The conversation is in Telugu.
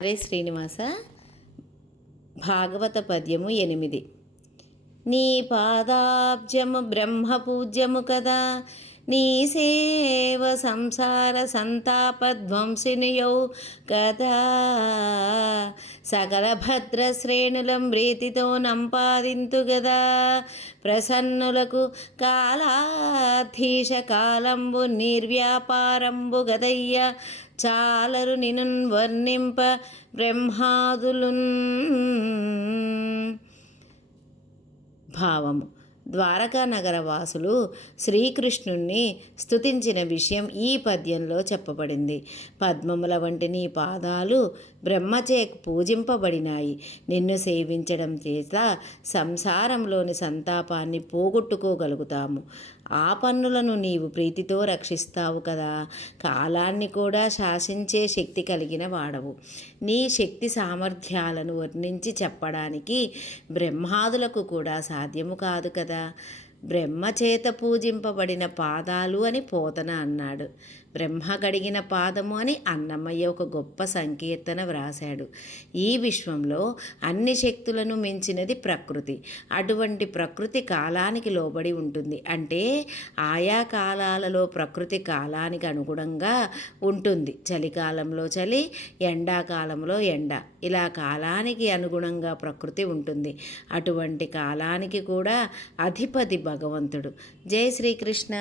హరే శ్రీనివాస. భాగవత పద్యము 8. నీ పాదాబ్జము బ్రహ్మ పూజ్యము కదా, నీ సేవ సంసార సంతాపధ్వంసినియౌ కదా. సకల భద్ర శ్రేణులం ప్రీతితో నంపాదింతు గదా, ప్రసన్నులకు కాలాధీశ కాలంబు నిర్వ్యాపారంబు గదయ్య. చాలరు నిను వర్ణింప బ్రహ్మాదులున్. భావము: ద్వారకా నగర వాసులు శ్రీకృష్ణుణ్ణి స్తుతించిన విషయం ఈ పద్యంలో చెప్పబడింది. పద్మముల వంటి నీ పాదాలు బ్రహ్మచే పూజింపబడినాయి. నిన్ను సేవించడం చేత సంసారంలోని సంతాపాన్ని పోగొట్టుకోగలుగుతాము. ఆ పన్నులను నీవు ప్రీతితో రక్షిస్తావు కదా. కాలాన్ని కూడా శాసించే శక్తి కలిగిన వాడవు. నీ శక్తి సామర్థ్యాలను వర్ణించి చెప్పడానికి బ్రహ్మాదులకు కూడా సాధ్యము కాదు కదా. బ్రహ్మచేత పూజింపబడిన పాదాలు అని పోతన అన్నాడు. బ్రహ్మ గడిగిన పాదము అని అన్నమయ్య ఒక గొప్ప సంకీర్తన వ్రాశాడు. ఈ విశ్వంలో అన్ని శక్తులను మించినది ప్రకృతి. అటువంటి ప్రకృతి కాలానికి లోబడి ఉంటుంది. అంటే ఆయా కాలాలలో ప్రకృతి కాలానికి అనుగుణంగా ఉంటుంది. చలికాలంలో చలి, ఎండాకాలంలో ఎండ, ఇలా కాలానికి అనుగుణంగా ప్రకృతి ఉంటుంది. అటువంటి కాలానికి కూడా అధిపతి భగవంతుడు. జై శ్రీకృష్ణ.